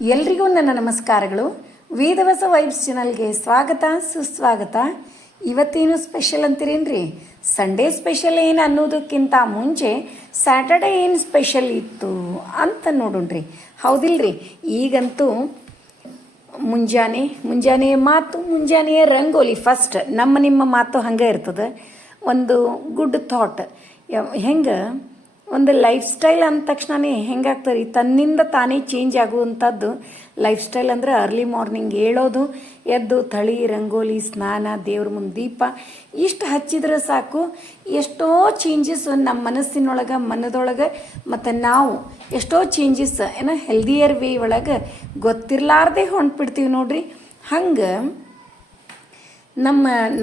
ಎಲ್ರಿಗೂ ನನ್ನ ನಮಸ್ಕಾರಗಳು. ವೇದವಸ ವೈಬ್ಸ್ ಚಾನಲ್ಗೆ ಸ್ವಾಗತ ಸುಸ್ವಾಗತ. ಇವತ್ತೇನು ಸ್ಪೆಷಲ್ ಅಂತೀರೇನ್ರಿ? ಸಂಡೇ ಸ್ಪೆಷಲ್ ಏನು ಅನ್ನೋದಕ್ಕಿಂತ ಮುಂಚೆ ಸ್ಯಾಟರ್ಡೇ ಏನು ಸ್ಪೆಷಲ್ ಇತ್ತು ಅಂತ ನೋಡೋಣ್ರಿ. ಹೌದಿಲ್ರಿ? ಈಗಂತೂ ಮುಂಜಾನೆಯ ಮಾತು, ಮುಂಜಾನೆಯ ರಂಗೋಲಿ. ಫಸ್ಟ್ ನಿಮ್ಮ ಮಾತು ಹಂಗೆ ಇರ್ತದೆ. ಒಂದು ಗುಡ್ ಥಾಟ್. ಹೆಂಗೆ ಒಂದು ಲೈಫ್ ಸ್ಟೈಲ್ ಅಂದ ತಕ್ಷಣವೇ ಹೆಂಗಾಗ್ತದೆ ರೀ, ತನ್ನಿಂದ ತಾನೇ ಚೇಂಜ್ ಆಗುವಂಥದ್ದು ಲೈಫ್ ಸ್ಟೈಲ್ ಅಂದರೆ ಅರ್ಲಿ ಮಾರ್ನಿಂಗ್ ಏಳೋದು, ಎದ್ದು ಥಳಿ ರಂಗೋಲಿ, ಸ್ನಾನ, ದೇವ್ರ ಮುಂದೆ ದೀಪ ಇಷ್ಟು ಹಚ್ಚಿದ್ರೆ ಸಾಕು. ಎಷ್ಟೋ ಚೇಂಜಸ್ ನಮ್ಮ ಮನದೊಳಗೆ ಮತ್ತು ನಾವು ಎಷ್ಟೋ ಚೇಂಜಸ್ ಹೆಲ್ದಿಯರ್ ವೇ ಒಳಗೆ ಗೊತ್ತಿರಲಾರ್ದೆ ಹೊಂಟ್ಬಿಡ್ತೀವಿ ನೋಡ್ರಿ. ಹಂಗೆ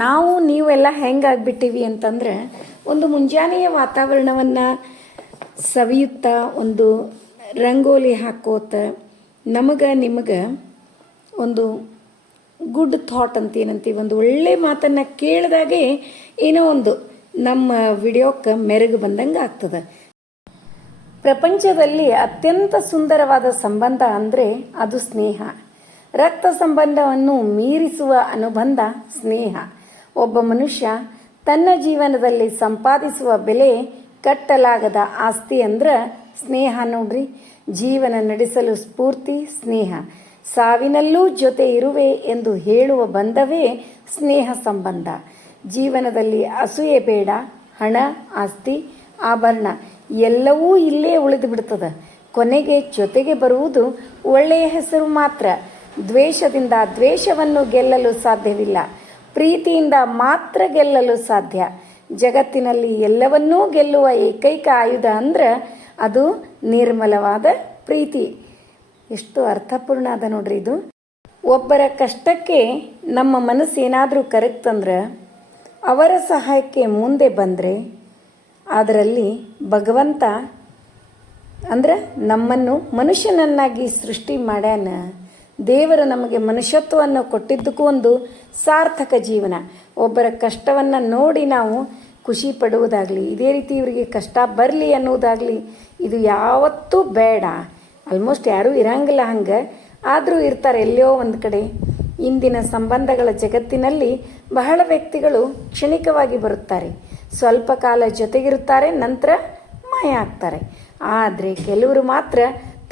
ನಾವು ನೀವೆಲ್ಲ ಹೆಂಗಾಗ್ಬಿಟ್ಟಿವಿ ಅಂತಂದ್ರೆ, ಒಂದು ಮುಂಜಾನೆಯ ವಾತಾವರಣವನ್ನು ಸವಿಯುತ್ತಾ ಒಂದು ರಂಗೋಲಿ ಹಾಕೋತ ನಿಮಗೆ ಒಂದು ಗುಡ್ ಥಾಟ್ ಅಂತ ಏನಂತೀವಿ, ಒಂದು ಒಳ್ಳೆ ಮಾತನ್ನು ಕೇಳಿದಾಗೆ ಏನೋ ಒಂದು ನಮ್ಮ ವಿಡಿಯೋಕ್ಕೆ ಮೆರುಗು ಬಂದಂಗೆ ಆಗ್ತದೆ. ಪ್ರಪಂಚದಲ್ಲಿ ಅತ್ಯಂತ ಸುಂದರವಾದ ಸಂಬಂಧ ಅಂದರೆ ಅದು ಸ್ನೇಹ. ರಕ್ತ ಸಂಬಂಧವನ್ನು ಮೀರಿಸುವ ಅನುಬಂಧ ಸ್ನೇಹ. ಒಬ್ಬ ಮನುಷ್ಯ ತನ್ನ ಜೀವನದಲ್ಲಿ ಸಂಪಾದಿಸುವ ಬೆಲೆ ಕಟ್ಟಲಾಗದ ಆಸ್ತಿ ಅಂದ್ರೆ ಸ್ನೇಹ ನೋಡ್ರಿ. ಜೀವನ ನಡೆಸಲು ಸ್ಫೂರ್ತಿ ಸ್ನೇಹ. ಸಾವಿನಲ್ಲೂ ಜೊತೆ ಇರುವೆ ಎಂದು ಹೇಳುವ ಬಂಧವೇ ಸ್ನೇಹ ಸಂಬಂಧ. ಜೀವನದಲ್ಲಿ ಅಸೂಯೆ ಬೇಡ. ಹಣ, ಆಸ್ತಿ, ಆಭರಣ ಎಲ್ಲವೂ ಇಲ್ಲೇ ಉಳಿದು ಬಿಡ್ತದೆ. ಕೊನೆಗೆ ಜೊತೆಗೆ ಬರುವುದು ಒಳ್ಳೆಯ ಹೆಸರು ಮಾತ್ರ. ದ್ವೇಷದಿಂದ ದ್ವೇಷವನ್ನು ಗೆಲ್ಲಲು ಸಾಧ್ಯವಿಲ್ಲ. ಪ್ರೀತಿಯಿಂದ ಮಾತ್ರ ಗೆಲ್ಲಲು ಸಾಧ್ಯ. ಜಗತ್ತಿನಲ್ಲಿ ಎಲ್ಲವನ್ನೂ ಗೆಲ್ಲುವ ಏಕೈಕ ಆಯುಧ ಅಂದ್ರೆ ಅದು ನಿರ್ಮಲವಾದ ಪ್ರೀತಿ. ಎಷ್ಟು ಅರ್ಥಪೂರ್ಣ ಅದ ನೋಡ್ರಿ ಇದು. ಒಬ್ಬರ ಕಷ್ಟಕ್ಕೆ ನಮ್ಮ ಮನಸ್ಸು ಏನಾದರೂ ಕರಗ್ತಂದ್ರೆ, ಅವರ ಸಹಾಯಕ್ಕೆ ಮುಂದೆ ಬಂದರೆ ಅದರಲ್ಲಿ ಭಗವಂತ ಅಂದ್ರೆ ನಮ್ಮನ್ನು ಮನುಷ್ಯನನ್ನಾಗಿ ಸೃಷ್ಟಿ ಮಾಡ್ಯಾನ. ದೇವರು ನಮಗೆ ಮನುಷ್ಯತ್ವವನ್ನು ಕೊಟ್ಟಿದ್ದಕ್ಕೂ ಒಂದು ಸಾರ್ಥಕ ಜೀವನ. ಒಬ್ಬರ ಕಷ್ಟವನ್ನು ನೋಡಿ ನಾವು ಖುಷಿ ಪಡುವುದಾಗಲಿ, ಇದೇ ರೀತಿ ಇವರಿಗೆ ಕಷ್ಟ ಬರಲಿ ಅನ್ನೋದಾಗಲಿ ಇದು ಯಾವತ್ತೂ ಬೇಡ. ಆಲ್ಮೋಸ್ಟ್ ಯಾರೂ ಇರಂಗಿಲ್ಲ ಹಂಗೆ, ಆದರೂ ಇರ್ತಾರೆ ಎಲ್ಲೋ ಒಂದು ಕಡೆ. ಇಂದಿನ ಸಂಬಂಧಗಳ ಜಗತ್ತಿನಲ್ಲಿ ಬಹಳ ವ್ಯಕ್ತಿಗಳು ಕ್ಷಣಿಕವಾಗಿ ಬರುತ್ತಾರೆ, ಸ್ವಲ್ಪ ಕಾಲ ಜೊತೆಗಿರುತ್ತಾರೆ, ನಂತರ ಮಾಯ ಆಗ್ತಾರೆ. ಆದರೆ ಕೆಲವರು ಮಾತ್ರ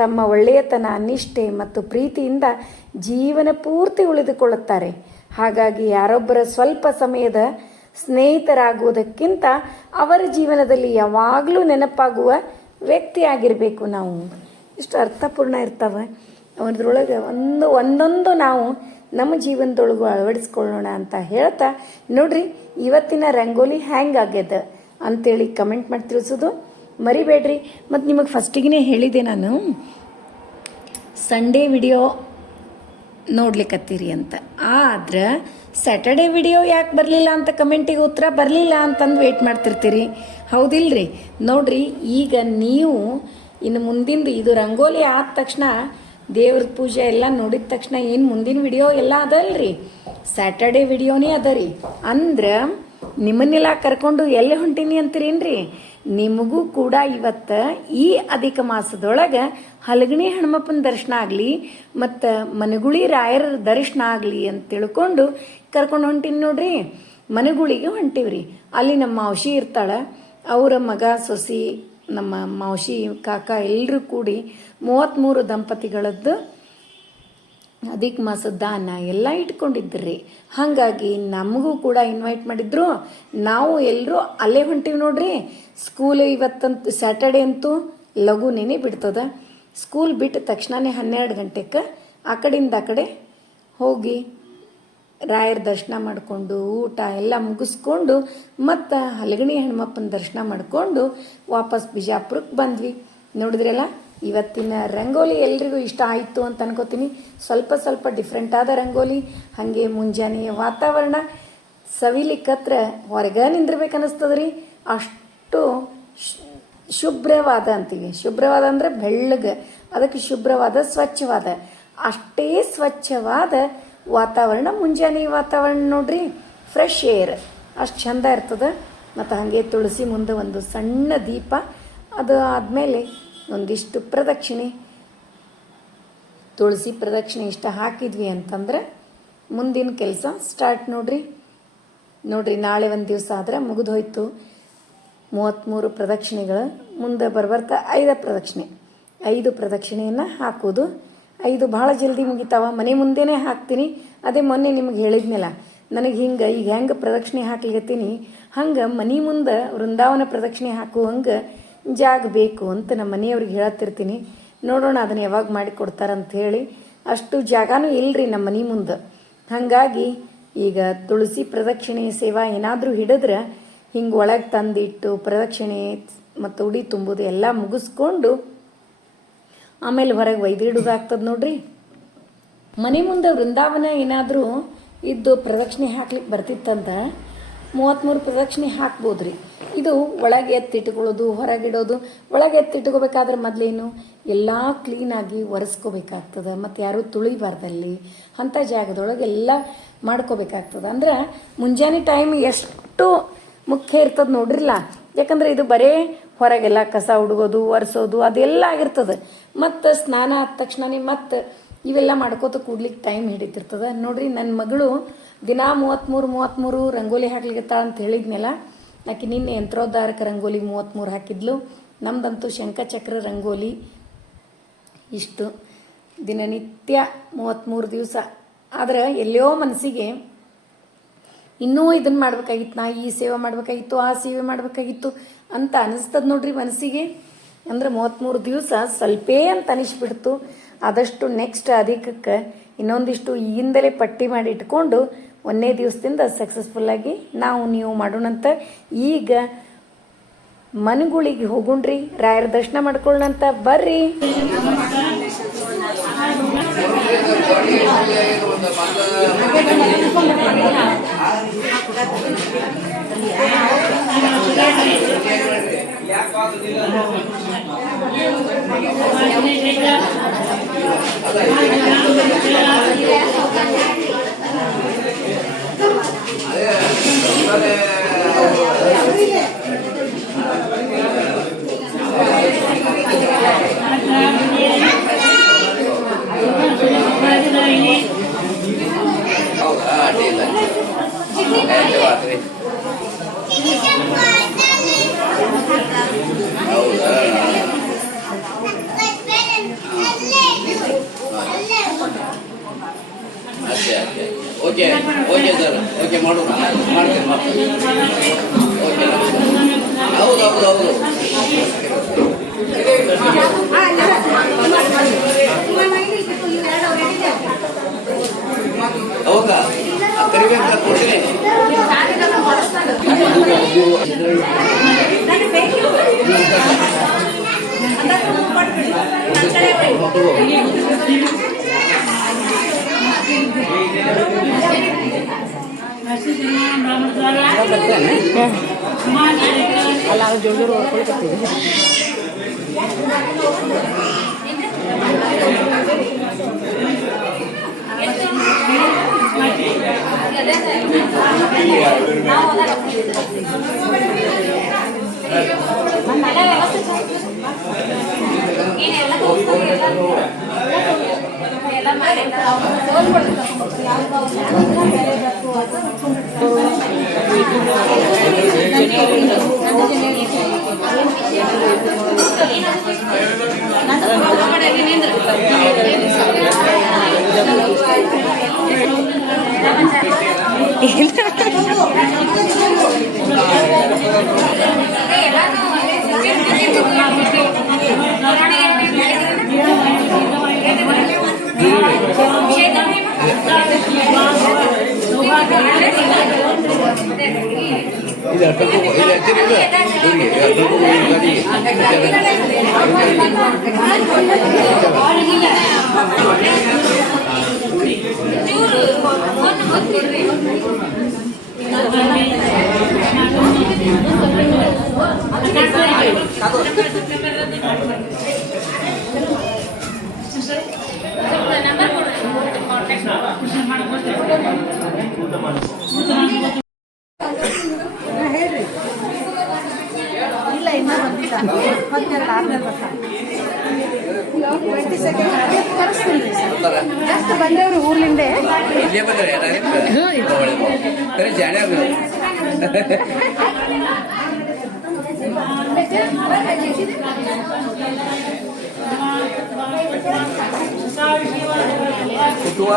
ತಮ್ಮ ಒಳ್ಳೆಯತನ, ನಿಷ್ಠೆ ಮತ್ತು ಪ್ರೀತಿಯಿಂದ ಜೀವನ ಪೂರ್ತಿ ಉಳಿದುಕೊಳ್ಳುತ್ತಾರೆ. ಹಾಗಾಗಿ ಯಾರೊಬ್ಬರ ಸ್ವಲ್ಪ ಸಮಯದ ಸ್ನೇಹಿತರಾಗುವುದಕ್ಕಿಂತ ಅವರ ಜೀವನದಲ್ಲಿ ಯಾವಾಗಲೂ ನೆನಪಾಗುವ ವ್ಯಕ್ತಿ ಆಗಿರಬೇಕು ನಾವು. ಇಷ್ಟು ಅರ್ಥಪೂರ್ಣ ಇರ್ತವೆ ಅದರೊಳಗೆ. ಒಂದೊಂದು ನಾವು ನಮ್ಮ ಜೀವನದೊಳಗೂ ಅಳವಡಿಸ್ಕೊಳ್ಳೋಣ ಅಂತ ಹೇಳ್ತಾ ನೋಡ್ರಿ, ಇವತ್ತಿನ ರಂಗೋಲಿ ಹ್ಯಾಂಗಾಗ್ಯದ ಅಂತೇಳಿ ಕಮೆಂಟ್ ಮಾಡಿ ತಿಳಿಸೋದು ಮರಿಬೇಡ್ರಿ. ಮತ್ತು ನಿಮಗೆ ಫಸ್ಟಿಗೆ ಹೇಳಿದೆ ನಾನು ಸಂಡೇ ವಿಡಿಯೋ ನೋಡ್ಲಿಕ್ಕತ್ತೀರಿ ಅಂತ. ಆದ್ರೆ ಸ್ಯಾಟರ್ಡೇ ವಿಡಿಯೋ ಯಾಕೆ ಬರಲಿಲ್ಲ ಅಂತ ಕಮೆಂಟಿಗೆ ಉತ್ತರ ಬರಲಿಲ್ಲ ಅಂತಂದು ವೇಟ್ ಮಾಡ್ತಿರ್ತೀರಿ. ಹೌದಿಲ್ರಿ? ನೋಡ್ರಿ, ಈಗ ನೀವು ಇನ್ನು ಮುಂದಿಂದು ಇದು ರಂಗೋಲಿ ಆದ ತಕ್ಷಣ, ದೇವ್ರ ಪೂಜೆ ಎಲ್ಲ ನೋಡಿದ ತಕ್ಷಣ ಏನು ಮುಂದಿನ ವಿಡಿಯೋ ಎಲ್ಲ ಅದಲ್ರಿ, ಸ್ಯಾಟರ್ಡೇ ವಿಡಿಯೋನೇ ಅದ ರೀ. ಅಂದ್ರೆ ನಿಮ್ಮನ್ನೆಲ್ಲ ಕರ್ಕೊಂಡು ಎಲ್ಲಿ ಹೊಂಟೀನಿ ಅಂತೀರೇನ್ರಿ? ನಿಮಗೂ ಕೂಡ ಇವತ್ತು ಈ ಅಧಿಕ ಮಾಸದೊಳಗೆ ಹಲಗಣಿ ಹನುಮಪ್ಪನ ದರ್ಶನ ಆಗಲಿ ಮತ್ತು ಮನಗುಳಿ ರಾಯರ ದರ್ಶನ ಆಗಲಿ ಅಂತ ತಿಳ್ಕೊಂಡು ಕರ್ಕೊಂಡು ಹೊಂಟೀನಿ ನೋಡ್ರಿ. ಮನಗುಳಿಗೆ ಹೊಂಟೀವ್ರಿ. ಅಲ್ಲಿ ನಮ್ಮ ಮಾವಶಿ ಇರ್ತಾಳೆ, ಅವರ ಮಗ ಸೊಸಿ, ನಮ್ಮ ಮಾವಶಿ ಕಾಕ ಎಲ್ಲರೂ ಕೂಡಿ 33 ದಂಪತಿಗಳದ್ದು ಅಧಿಕ ಮಾಸದ ದಾನ ಎಲ್ಲ ಇಟ್ಕೊಂಡಿದ್ರಿ. ಹಾಗಾಗಿ ನಮಗೂ ಕೂಡ ಇನ್ವೈಟ್ ಮಾಡಿದ್ರು. ನಾವು ಎಲ್ಲರೂ ಅಲ್ಲೇ ಹೊಂಟೀವಿ ನೋಡ್ರಿ. ಸ್ಕೂಲ್ ಇವತ್ತಂತೂ ಸ್ಯಾಟರ್ಡೇ ಅಂತೂ ಲಘುನೇ ಬಿಡ್ತದ. ಸ್ಕೂಲ್ ಬಿಟ್ಟ ತಕ್ಷಣವೇ 12 ಗಂಟೆಗೆ ಆ ಕಡೆಯಿಂದ ಆ ಕಡೆ ಹೋಗಿ ರಾಯರ ದರ್ಶನ ಮಾಡಿಕೊಂಡು ಊಟ ಎಲ್ಲ ಮುಗಿಸ್ಕೊಂಡು ಮತ್ತು ಹಲಗಣಿ ಹನುಮಪ್ಪನ ದರ್ಶನ ಮಾಡಿಕೊಂಡು ವಾಪಸ್ ಬಿಜಾಪುರಕ್ಕೆ ಬಂದ್ವಿ. ನೋಡಿದ್ರಲ್ಲ, ಇವತ್ತಿನ ರಂಗೋಲಿ ಎಲ್ರಿಗೂ ಇಷ್ಟ ಆಯಿತು ಅಂತ ಅನ್ಕೋತೀನಿ. ಸ್ವಲ್ಪ ಡಿಫ್ರೆಂಟ್ ಆದ ರಂಗೋಲಿ. ಹಾಗೆ ಮುಂಜಾನೆಯ ವಾತಾವರಣ ಸವಿಲಿಕ್ಕತ್ರ ಹೊರಗೆ ನಿಂದಿರ್ಬೇಕು ಅನ್ನಿಸ್ತದ್ರಿ. ಅಷ್ಟು ಶುಭ್ರವಾದ ಅಂತೀವಿ. ಶುಭ್ರವಾದ ಅಂದರೆ ಬೆಳ್ಳಗೆ, ಅದಕ್ಕೆ ಶುಭ್ರವಾದ ಸ್ವಚ್ಛವಾದ, ಅಷ್ಟೇ ಸ್ವಚ್ಛವಾದ ವಾತಾವರಣ ಮುಂಜಾನೆ ವಾತಾವರಣ ನೋಡ್ರಿ. ಫ್ರೆಶ್ ಏರ್ ಅಷ್ಟು ಚಂದ ಇರ್ತದೆ. ಮತ್ತು ಹಾಗೆ ತುಳಸಿ ಮುಂದೆ ಒಂದು ಸಣ್ಣ ದೀಪ, ಅದು ಆದಮೇಲೆ ಒಂದಿಷ್ಟು ಪ್ರದಕ್ಷಿಣೆ, ತುಳಸಿ ಪ್ರದಕ್ಷಿಣೆ ಇಷ್ಟ ಹಾಕಿದ್ವಿ ಅಂತಂದ್ರೆ ಮುಂದಿನ ಕೆಲಸ ಸ್ಟಾರ್ಟ್ ನೋಡ್ರಿ ನಾಳೆ ಒಂದು ದಿವಸ ಆದ್ರೆ ಮುಗಿದು ಹೋಯ್ತು 33 ಪ್ರದಕ್ಷಿಣೆಗಳು. ಮುಂದೆ ಬರ್ತಾ 5 ಪ್ರದಕ್ಷಿಣೆ 5 ಪ್ರದಕ್ಷಿಣೆಯನ್ನು ಹಾಕೋದು. 5 ಭಾಳ ಜಲ್ದಿ ಮುಗಿತಾವ. ಮನೆ ಮುಂದೆನೇ ಹಾಕ್ತೀನಿ. ಅದೇ ಮೊನ್ನೆ ನಿಮ್ಗೆ ಹೇಳಿದ್ನಲ್ಲ, ನನಗೆ ಈಗ ಹೆಂಗೆ ಪ್ರದಕ್ಷಿಣೆ ಹಾಕ್ಲಿಕತ್ತೀನಿ ಹಂಗೆ ಮನೆ ಮುಂದೆ ವೃಂದಾವನ ಪ್ರದಕ್ಷಿಣೆ ಹಾಕುವಂಗೆ ಜಾಗ ಬೇಕು ಅಂತ ನಮ್ಮ ಮನೆಯವ್ರಿಗೆ ಹೇಳತ್ತಿರ್ತೀನಿ. ನೋಡೋಣ ಅದನ್ನು ಯಾವಾಗ ಮಾಡಿಕೊಡ್ತಾರಂತ ಹೇಳಿ. ಅಷ್ಟು ಜಾಗನೂ ಇಲ್ಲರಿ ನಮ್ಮ ಮನೆ ಮುಂದೆ. ಹಾಗಾಗಿ ಈಗ ತುಳಸಿ ಪ್ರದಕ್ಷಿಣೆ ಸೇವಾ ಏನಾದರೂ ಹಿಡಿದ್ರೆ ಹಿಂಗೆ ಒಳಗೆ ತಂದಿಟ್ಟು ಪ್ರದಕ್ಷಿಣೆ ಮತ್ತು ಉಡಿ ತುಂಬುದು ಎಲ್ಲ ಮುಗಿಸ್ಕೊಂಡು ಆಮೇಲೆ ಹೊರಗೆ ಒಯ್ದಿಡೋದಾಗ್ತದೆ ನೋಡ್ರಿ. ಮನೆ ಮುಂದೆ ವೃಂದಾವನ ಏನಾದರೂ ಇದ್ದು ಪ್ರದಕ್ಷಿಣೆ ಹಾಕ್ಲಿಕ್ಕೆ ಬರ್ತಿತ್ತಂತ 33 ಪ್ರದಕ್ಷಿಣೆ ಹಾಕ್ಬೋದ್ರಿ. ಇದು ಒಳಗೆ ಎತ್ತಿಟ್ಕೊಳ್ಳೋದು, ಹೊರಗಿಡೋದು. ಒಳಗೆ ಎತ್ತಿಟ್ಕೋಬೇಕಾದ್ರೆ ಮೊದಲೇನು ಎಲ್ಲ ಕ್ಲೀನಾಗಿ ಒರೆಸ್ಕೋಬೇಕಾಗ್ತದೆ. ಮತ್ತು ಯಾರೂ ತುಳಿಬಾರ್ದಲ್ಲಿ ಅಂಥ ಜಾಗದೊಳಗೆ ಎಲ್ಲ ಮಾಡ್ಕೋಬೇಕಾಗ್ತದೆ. ಅಂದ್ರೆ ಮುಂಜಾನೆ ಟೈಮ್ ಎಷ್ಟು ಮುಖ್ಯ ಇರ್ತದೆ ನೋಡ್ರಿಲ್ಲ. ಯಾಕಂದ್ರೆ ಇದು ಬರೇ ಹೊರಗೆಲ್ಲ ಕಸ ಹುಡುಗೋದು, ಒರೆಸೋದು ಅದೆಲ್ಲ ಆಗಿರ್ತದೆ. ಮತ್ತು ಸ್ನಾನ ಆದ ತಕ್ಷಣನೇ ಮತ್ತು ಇವೆಲ್ಲ ಮಾಡ್ಕೋತ ಕೂಡ್ಲಿಕ್ಕೆ ಟೈಮ್ ಹಿಡಿತಿರ್ತದೆ ನೋಡ್ರಿ. ನನ್ನ ಮಗಳು ದಿನ 33 ರಂಗೋಲಿ ಹಾಕ್ಲಿಕ್ಕತ್ತ ಅಂತ ಹೇಳಿದ್ನಲ್ಲ. ಆಕೆ ನಿನ್ನೆ ಯಂತ್ರೋದ್ಧಾರಕ ರಂಗೋಲಿ 33 ಹಾಕಿದ್ಲು. ನಮ್ದಂತೂ ಶಂಖಚಕ್ರ ರಂಗೋಲಿ ಇಷ್ಟು ದಿನನಿತ್ಯ 33 ದಿವಸ. ಆದ್ರೆ ಎಲ್ಲೋ ಮನಸ್ಸಿಗೆ ಇನ್ನೂ ಇದನ್ನು ಮಾಡ್ಬೇಕಾಗಿತ್ತು, ನಾ ಈ ಸೇವೆ ಮಾಡ್ಬೇಕಾಗಿತ್ತು, ಆ ಸೇವೆ ಮಾಡ್ಬೇಕಾಗಿತ್ತು ಅಂತ ಅನಿಸ್ತದ ನೋಡ್ರಿ ಮನಸ್ಸಿಗೆ. ಅಂದ್ರೆ 33 ದಿವಸ ಸ್ವಲ್ಪೇ ಅಂತ ಅನಿಸ್ಬಿಡ್ತು. ಆದಷ್ಟು ನೆಕ್ಸ್ಟ್ ಅದಕ್ಕೆ ಇನ್ನೊಂದಿಷ್ಟು ಈಗಿಂದಲೇ ಪಟ್ಟಿ ಮಾಡಿ ಇಟ್ಕೊಂಡು 1ನೇ ದಿವಸದಿಂದ ಸಕ್ಸಸ್ಫುಲ್ಲಾಗಿ ನೀವು ಮಾಡೋಣಂತ. ಈಗ ಮನೆಗಳಿಗೆ ಹೋಗುಣ್ರಿ, ರಾಯರ ದರ್ಶನ ಮಾಡ್ಕೊಳ್ಳೋಣಂತ ಬರ್ರಿ. ಓಕೆ ಸರ್, ಓಕೆ ಮಾಡೋಣ, ಮಾಡ್ತೀನಿ. ಓಕೆ, ಹೌದು. ಹೌದಾ? ಕರಿಬೇಕು ಕೊಡ್ತೀನಿ. ಅಲ್ಲ ಜೋರು ಹೊಡ್ಕೊಳ್ತೀವಿ. ಇಲ್ಲ ಇನ್ನೂ ಬಂದಿಲ್ಲ 22 ಆದ್ಮೇಲೆ ಬರ್ತಾರೆ 22 ಕರೆಸ್ತೀನಿ ಸರ್. ಇವತ್ತು ಬಂದವರು ಊರ್ಲಿಂದೆ ಇಲ್ಲೇ ಬಂದ್ರೆ ಬರೀ ಜಾಣ್ಯ ಕುಟುವ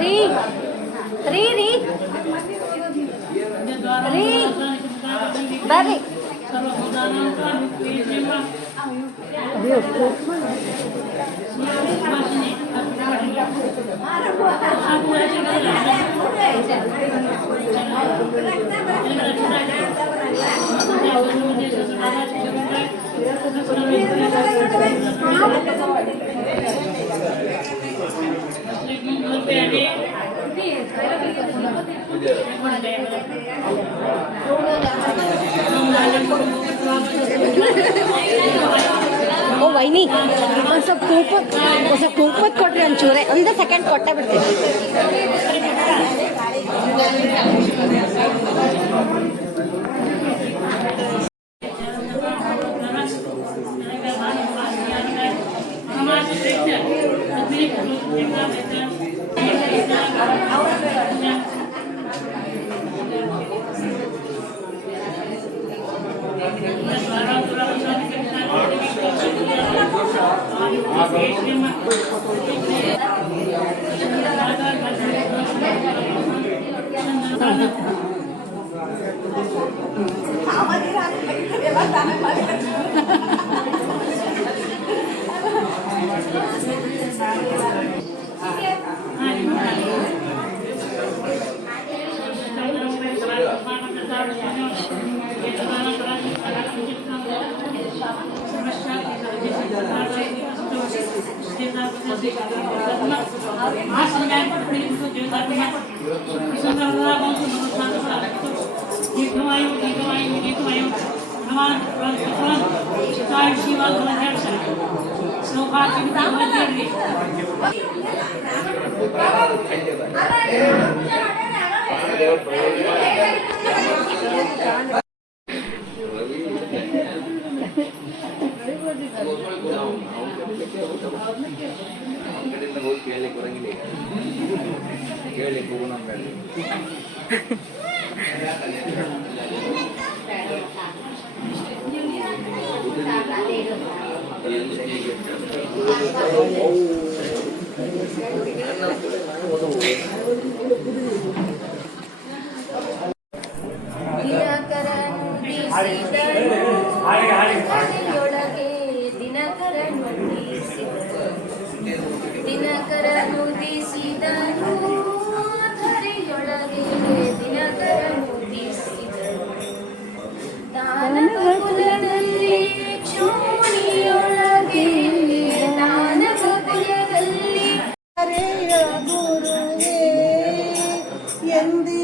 ರೀ ರೀ ರೀ ರೀ ಬರ್ರಿ ಓ ವೈನಿ ಒಂದು ಸ್ವಲ್ಪ ಕುಂಕುಮದ ಕೊಟ್ರಿ ಒಂಚೂರೆ ಒಂದು ಸೆಕೆಂಡ್ ಕೊಟ್ಟೆ ಬಿಡ್ತೀನಿ.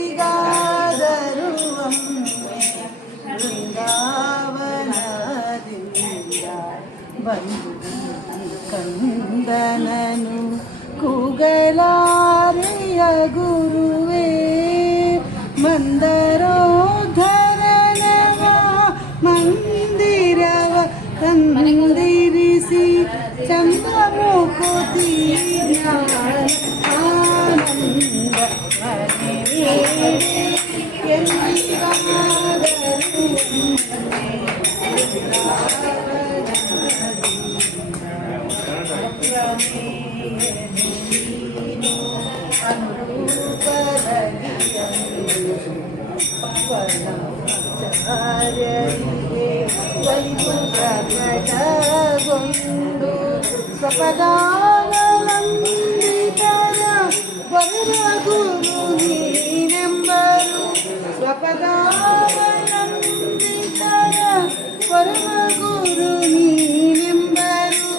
ಎಂದಿಗಾದರೂ ಬೃಂದಾವನದಿಂದ ಬಂದು ಕಂದನನು ಕೂಗಲಾರೆಯ ಗುರುವೇ ಮಂದರೋಧರನವ ಮಂದಿರವ ತಂದಿರಿಸಿ ಚಂದ ಆರ್ಯರಿಗೆ ಒಲಿದು ಪ್ರಕಟಗೊಂಡು ಸ್ವಪದಾನಂದಿತರ ವರದ ಗುರು ನೀನೆಂಬರು ಸ್ವಪದಾನಂದಿತರ ಪರಮ ಗುರು ನೀನೆಂಬರು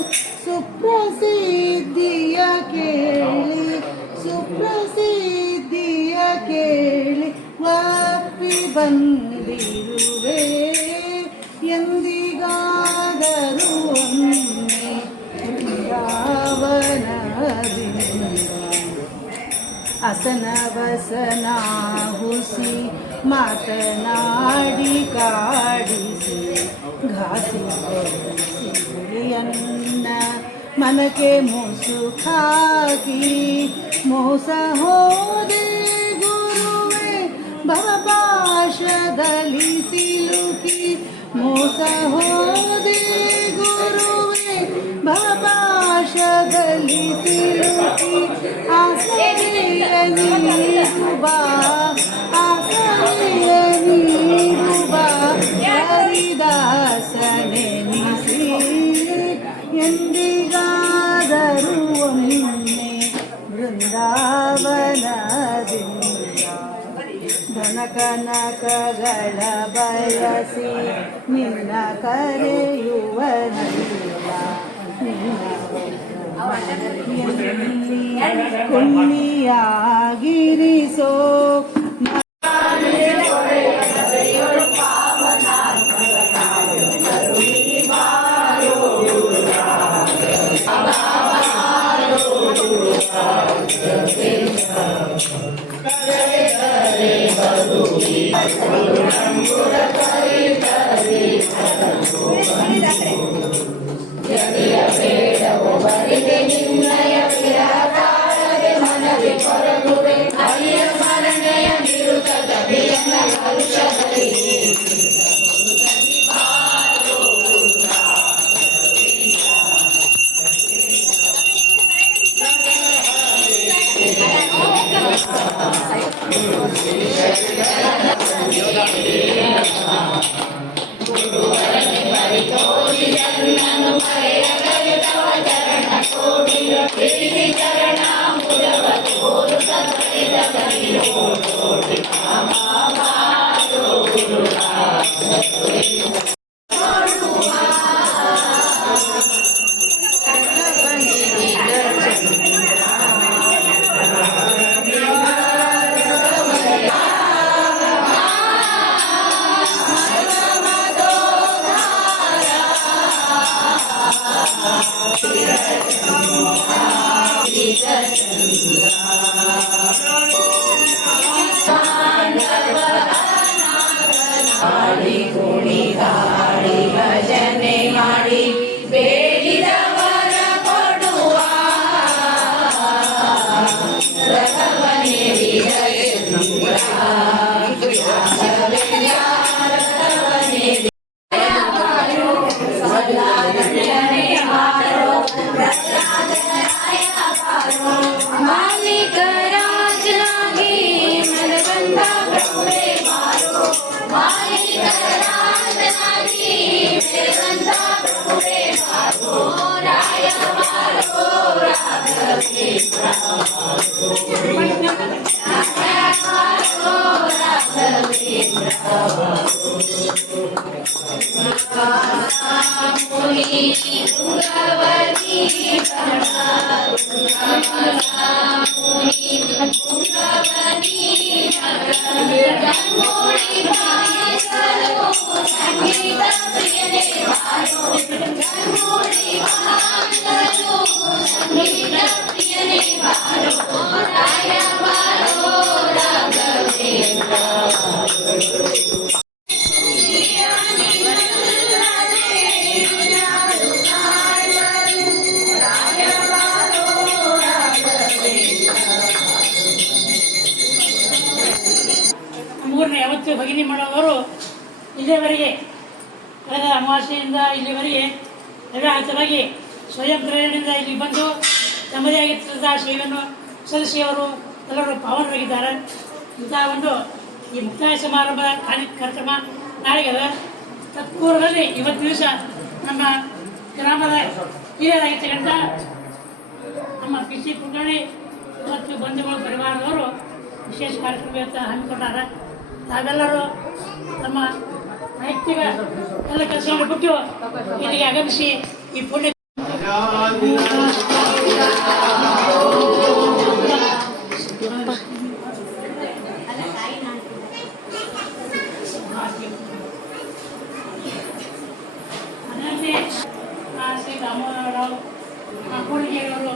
ಸುಪ್ರಸಿದ್ಧಿಯ ಕೇಳಿ ಸುಪ್ರಸಿದ್ಧಿಯ ಕೇಳಿ ವಾಪಿ ಬಂದಿರುವೆ ಎಂದಿಗಾದರೂ ಒಮ್ಮೆ ವೃಂದಾವನದಿಂದ ಅಸನವಸನ ಹುಸಿ ಮಾತನಾಡಿ ಕಾಡಿಸಿ ಘಾಸಿಯನ್ನ ಮನಕ್ಕೆ ಮುಸುಕಾಗಿ ಮೋಸ ಹೋದೆ ಗುರುವೆ ಭವಪಾಶದಲ್ಲಿ ಸಿಲುಕಿ ಮೋಸ ಹೋದೆ ಗುರುವೆ ಭವಪಾಶದಲ್ಲಿ ಸಿಲುಕಿ ಆಸರೆಯ ನೀರು ಬಾ ಆಸರೆಯ ನೀರು ಬಾ ಹರಿದಾಸನೆನಿಸಿ ಎಂದಿಗಾದರೂ ಒಮ್ಮೆ ವೃಂದಾವನದಿಂದ ಧನಕನಕಗಳ ಬಯಸಿ ನಿನ್ನ ಕರೆಯುವನಿಲ್ಲ ಕುಣ್ಣಿಯಾಗಿರಿಸೋ ಮೂರನೇ ಯಾವತ್ತು ಭಗಿನಿ ಮಾಡೋವರು ಇಲ್ಲಿಯವರೆಗೆ ಕಳೆದ ಅಮಾವಾಸ್ಯೆಯಿಂದ ಇಲ್ಲಿವರೆಗೆ ನಿರಾಹಿತವಾಗಿ ಸ್ವಯಂ ಪ್ರೇರಣೆಯಿಂದ ಇಲ್ಲಿ ಬಂದು ತಮ್ಮದೇ ಆಗಿರ್ತಕ್ಕಂಥ ಸೇವೆಯನ್ನು ಸಲ್ಲಿಸಿ ಅವರು ಎಲ್ಲರೂ ಪಾವನರಾಗಿದ್ದಾರೆ. ಇಂತಹ ಒಂದು ಈ ಮುಕ್ತಾಯ ಸಮಾರಂಭದ ಕಾರ್ಯಕ್ರಮ ನಾಳೆಗೆ ಅದ ತತ್ಪೂರ್ವದಲ್ಲಿ ಇವತ್ತು ದಿವಸ ನಮ್ಮ ಗ್ರಾಮದ ಹಿರಿಯರಾಗಿರ್ತಕ್ಕಂಥ ನಮ್ಮ ಪಿ ಸಿ ಪುಟಾಣಿ ಮತ್ತು ಬಂಧುಗಳು ಪರಿವಾರದವರು ವಿಶೇಷ ಕಾರ್ಯಕ್ರಮ ಇವತ್ತು ಹಮ್ಮಿಕೊಂಡಾರ. ತಾವೆಲ್ಲರೂ ತಮ್ಮ ವೈಯಕ್ತಿಕ ಎಲ್ಲ ಕೆಲಸಗಳನ್ನು ಬಿಟ್ಟು ಇಲ್ಲಿಗೆ ಆಗಮಿಸಿ ಈ ಪುಣ್ಯ ಶ್ರೀ ರಾಮರಾವ್ ಕೂಡಿಗೆಯವರು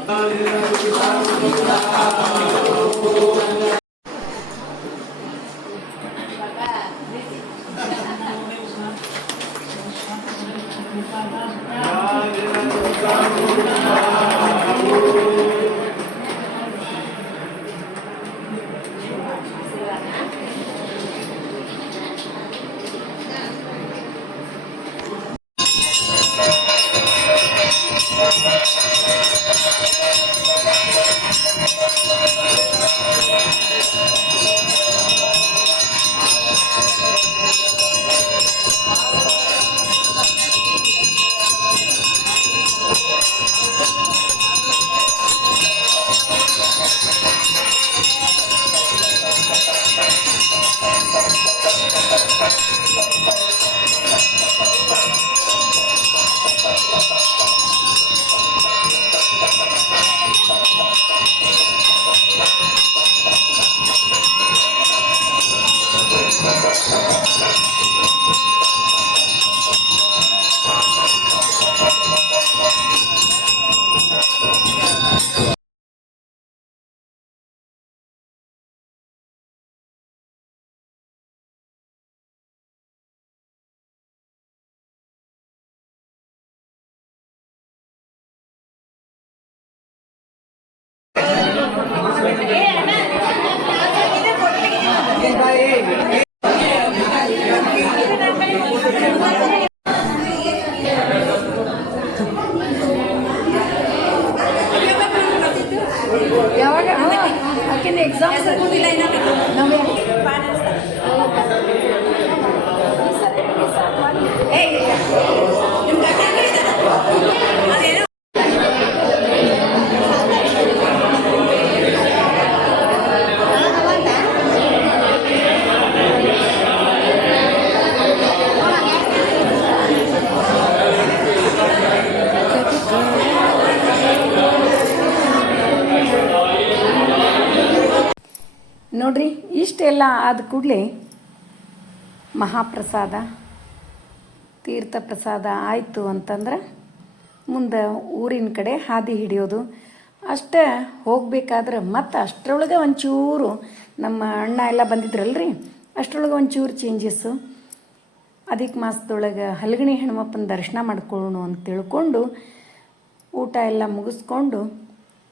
ಯಾವಾಗ ಆಕಿನ ಎಕ್ಸಾಮ್ಸ್ ನೋಡ್ರಿ. ಇಷ್ಟೆಲ್ಲ ಆದ ಕೂಡಲೇ ಮಹಾಪ್ರಸಾದ ತೀರ್ಥ ಪ್ರಸಾದ ಆಯಿತು ಅಂತಂದ್ರೆ ಮುಂದೆ ಊರಿನ ಕಡೆ ಹಾದಿ ಹಿಡಿಯೋದು ಅಷ್ಟೇ. ಹೋಗಬೇಕಾದ್ರೆ ಮತ್ತು ಅಷ್ಟರೊಳಗೆ ಒಂಚೂರು ನಮ್ಮ ಅಣ್ಣ ಎಲ್ಲ ಬಂದಿದ್ರಲ್ರಿ, ಅಷ್ಟರೊಳಗೆ ಒಂಚೂರು ಚೇಂಜಸ್ಸು. ಅಧಿಕ ಮಾಸದೊಳಗೆ ಹಲಗಣಿ ಹೆಣ್ಮಪ್ಪನ ದರ್ಶನ ಮಾಡ್ಕೊಳ್ಳೋಣ ಅಂತ ತಿಳ್ಕೊಂಡು ಊಟ ಎಲ್ಲ ಮುಗಿಸ್ಕೊಂಡು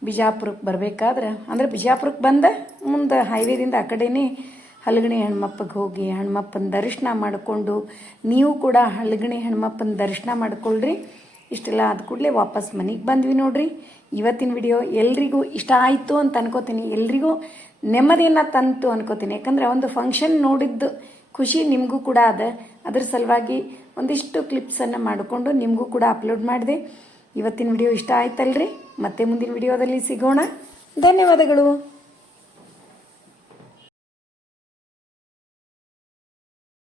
ಬಿಜಾಪುರಕ್ಕೆ ಬರಬೇಕಾದ್ರೆ, ಅಂದರೆ ಬಿಜಾಪುರಕ್ಕೆ ಬಂದ ಮುಂದೆ ಹೈವೇದಿಂದ ಆ ಕಡೆನೇ ಹಲಗಣಿ ಹೆಣ್ಮಪ್ಪಗೆ ಹೋಗಿ ಹೆಣ್ಮಪ್ಪನ ದರ್ಶನ ಮಾಡಿಕೊಂಡು, ನೀವು ಕೂಡ ಹಲಗಣಿ ಹೆಣ್ಮಪ್ಪನ ದರ್ಶನ ಮಾಡ್ಕೊಳ್ರಿ. ಇಷ್ಟೆಲ್ಲ ಆದ ಕೂಡಲೇ ವಾಪಸ್ ಮನೆಗೆ ಬಂದ್ವಿ ನೋಡ್ರಿ. ಇವತ್ತಿನ ವಿಡಿಯೋ ಎಲ್ರಿಗೂ ಇಷ್ಟ ಆಯಿತು ಅಂತ ಅನ್ಕೋತೀನಿ, ಎಲ್ರಿಗೂ ನೆಮ್ಮದಿಯನ್ನು ತಂತು ಅನ್ಕೋತೀನಿ. ಯಾಕಂದರೆ ಒಂದು ಫಂಕ್ಷನ್ ನೋಡಿದ್ದು ಖುಷಿ ನಿಮಗೂ ಕೂಡ ಅದ್ರ ಸಲುವಾಗಿ ಒಂದಿಷ್ಟು ಕ್ಲಿಪ್ಸನ್ನು ಮಾಡಿಕೊಂಡು ನಿಮಗೂ ಕೂಡ ಅಪ್ಲೋಡ್ ಮಾಡಿದೆ. ಇವತ್ತಿನ ವಿಡಿಯೋ ಇಷ್ಟ ಆಯ್ತಲ್ರಿ? ಮತ್ತೆ ಮುಂದಿನ ವಿಡಿಯೋದಲ್ಲಿ ಸಿಗೋಣ. ಧನ್ಯವಾದಗಳು.